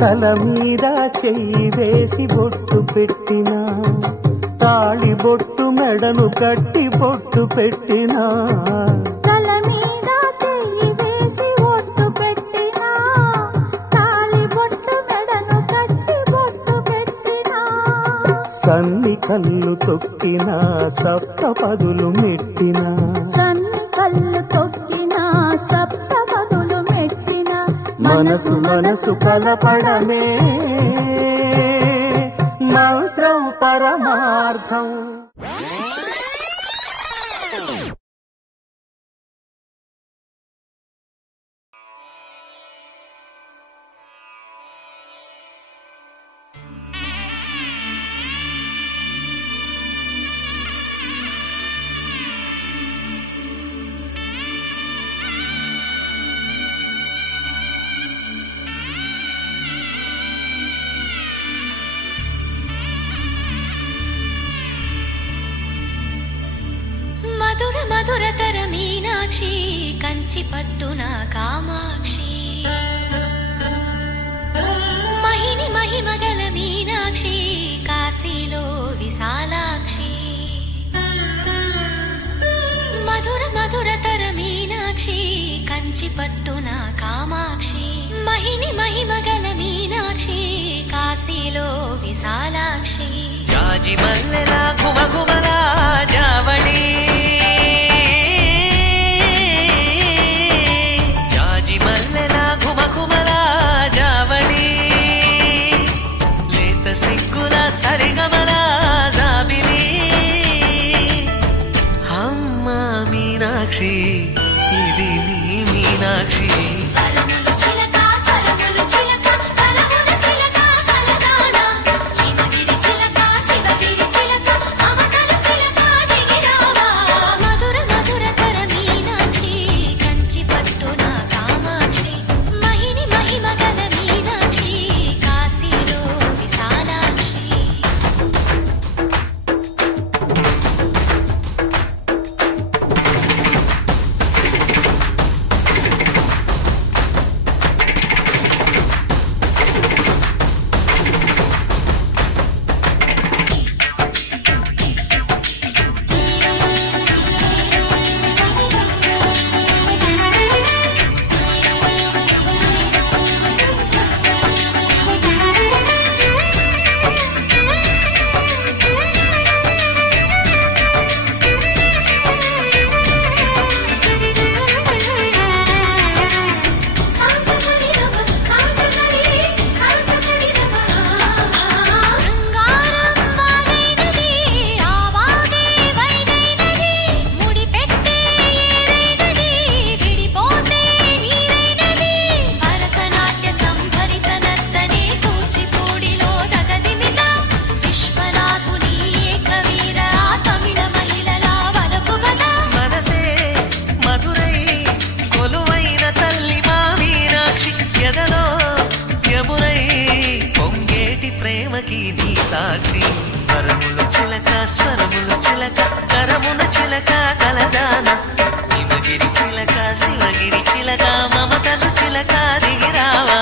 తల మీద చెయ్యి వేసి బొట్టు పెట్టినా, తాళి బొట్టు మెడను కట్టి బొట్టు పెట్టినా, తల మీద చెయ్యి వేసి బొట్టు పెట్టినా, తాళి బొట్టు మెడను కట్టి బొట్టు పెట్టినా, సన్ని కళ్ళు తొక్కినా సప్త పదులు మెట్టినా, సన్ని కళ్ళు తొక్కినా సప్త పదులు మెట్టినా, మనసు మనసు కలపడమే మంత్రం పరమార్థం. మధుర మధురతర మీనాక్షి కంచి పట్టున కామాక్షి, మహిని మహిమగల మీనాక్షి కాశీలో విశాలాక్షి. మధుర మధురతర మీనాక్షి కంచి పట్టున కామాక్షి, మహిని మహిమగల మీనాక్షి కాశీలో విశాలాక్షి. జాజి మల్లెలా ఘుమఘుమలా జావళి, జాజి మల్లెలా ఘుమఘుమలా జావళి, లేత సిగ్గుల సరిగమల జాబిలి. అమ్మ మీనాక్షి ఇది నీ మీనాక్షి. సాక్షి వరములు చిలక స్వరములు చిలక కరమున చిలక కలదాన హిమగిరి చిలక శివగిరి చిలక మమతలు చిలక దిగిరావా.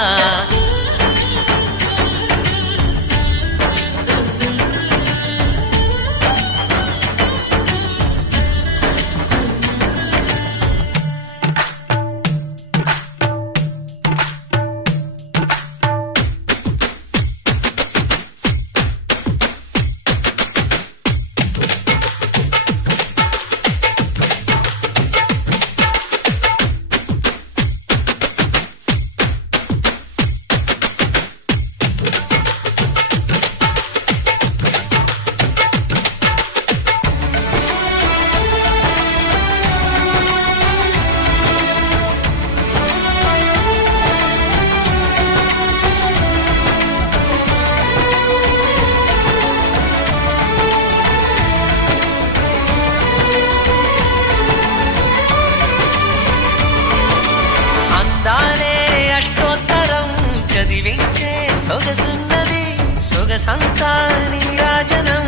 సొగసున్నది సొగసంతా నీరాజనం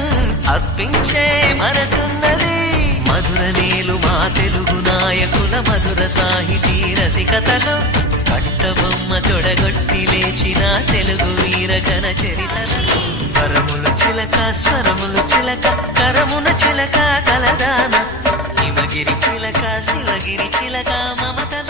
అర్పించే మనసున్నది. మధుర నేలు మా తెలుగు నాయకుల మధుర సాహితీ రసికతలో కట్టబొమ్మ తొడగొట్టి లేచిన తెలుగు వీరగణ చరితన వరములు చిలక స్వరములు చిలక కరమున చిలక కలదాన హిమగిరి చిలక శివగిరి చిలక మమతల